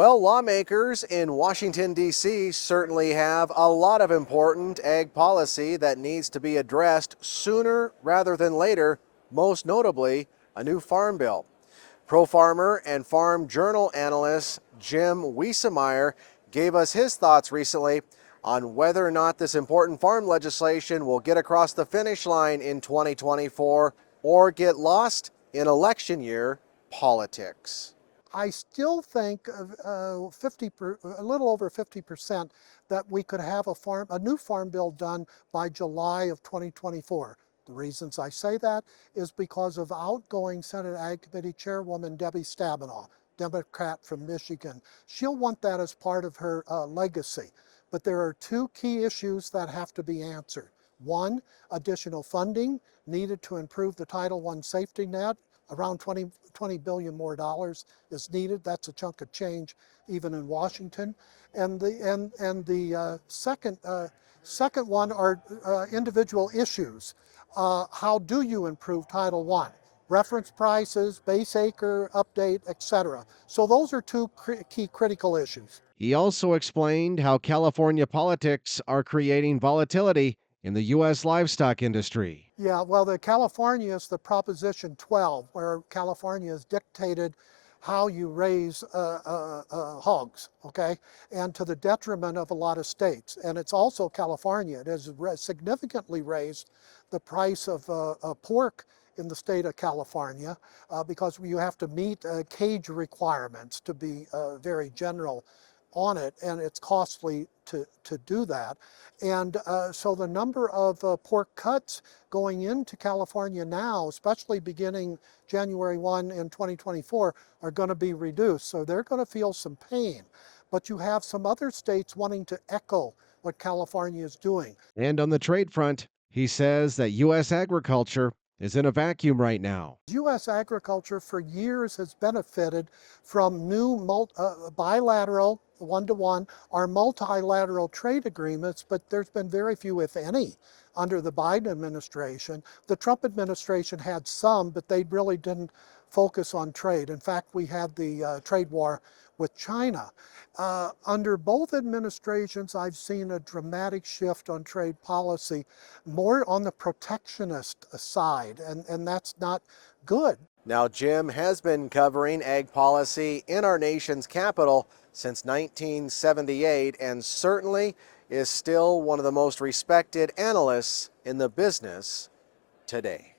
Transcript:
Well, lawmakers in Washington, D.C. certainly have a lot of important ag policy that needs to be addressed sooner rather than later, most notably a new farm bill. Pro-farmer and Farm Journal analyst Jim Wiesemeyer gave us his thoughts recently on whether or not this important farm legislation will get across the finish line in 2024 or get lost in election year politics. I still think a little over 50% that we could have a new farm bill done by July of 2024. The reasons I say that is because of outgoing Senate Ag Committee Chairwoman Debbie Stabenow, Democrat from Michigan. She'll want that as part of her legacy. But there are two key issues that have to be answered. One, additional funding needed to improve the Title I safety net. Around 20 billion more dollars is needed. That's a chunk of change even in Washington. And the second one are individual issues. How do you improve Title I? Reference prices, base acre update, etc. So those are two key critical issues. He also explained how California politics are creating volatility in the U.S. livestock industry. Yeah, well, California is the Proposition 12, where California has dictated how you raise hogs, okay, and to the detriment of a lot of states. And it's also California. It has significantly raised the price of pork in the state of California because you have to meet cage requirements, to be very general on it, and it's costly to do that. And so the number of pork cuts going into California now, especially beginning January 1 in 2024, are going to be reduced. So they're going to feel some pain. But you have some other states wanting to echo what California is doing. And on the trade front, he says that U.S. agriculture is in a vacuum right now. U.S. agriculture for years has benefited from new bilateral, one-to-one, or multilateral trade agreements, but there's been very few, if any, under the Biden administration. The Trump administration had some, but they really didn't focus on trade. In fact, we had the trade war with China. Under both administrations, I've seen a dramatic shift on trade policy, more on the protectionist side, and that's not good. Now, Jim has been covering ag policy in our nation's capital since 1978 and certainly is still one of the most respected analysts in the business today.